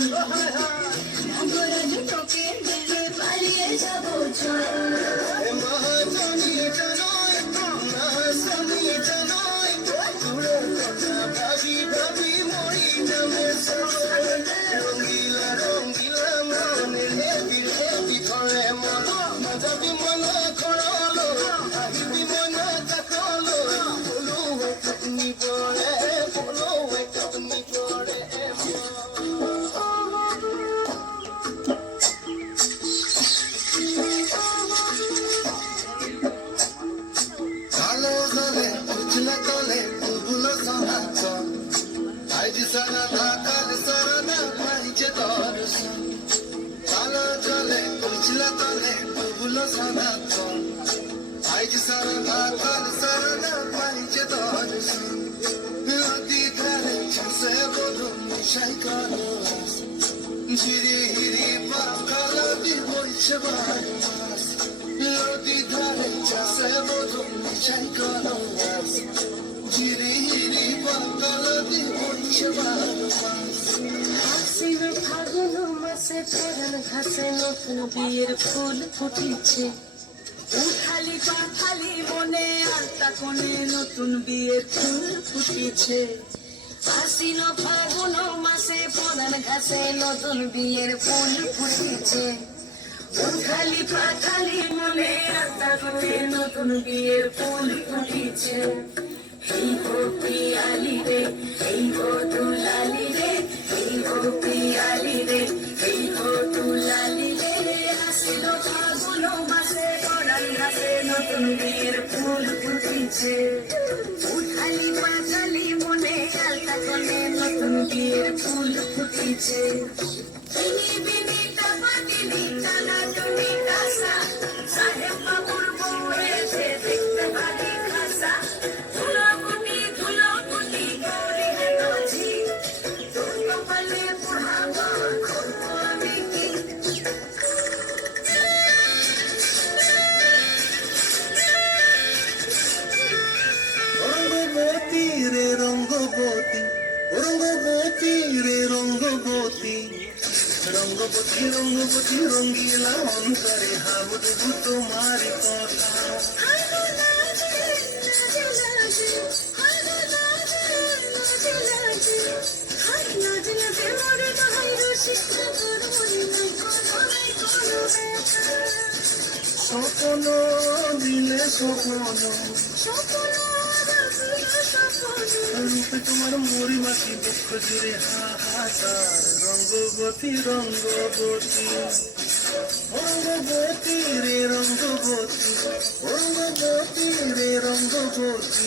মগরাজ তোকে দেখে পালিয়ে যাবো ঘাসে নতুন বিয়ের ফুল ফুটেছে উঠালি পাথালি মনে আর কোণে নতুন বিয়ের ফুল ফুটেছে আশ্বিন ফাগুন মাসে পরান ঘাসে নতুন বিয়ের ফুল ফুটেছে উঠালি পাথালি মনে আর কোণে নতুন বিয়ের ফুল ফুটেছে এই গোপী আলি রে এই গোদুলালি রে এই গোপী আলি রে এই গোদুলালি রে আসিল ফাগুন মাসে পরান ঘাসে নতুন বিয়ের ফুল ফুটেছে উঠালি পাথালি মনে আলতা কোণে নতুন বিয়ের ফুল ফুটেছে বিনি বিনি টাপাটিনি টানা টুনি কাসা সাহেব বাবুর বউ এসে দেখতে পারি খাসা রঙ্গবতী রঙ্গবতী রঙ্গিলা অন্তরে হাবুডুবু তোমার কথা স্বপ্ন দিলে স্বপ্ন রূপে তোমার মরি মাটি দুঃখ জুড়ে হাহাকার রঙ্গবতী রঙ্গবতী রঙ্গবতী রে রঙ্গবতী রঙ্গবতী রে রঙ্গবতী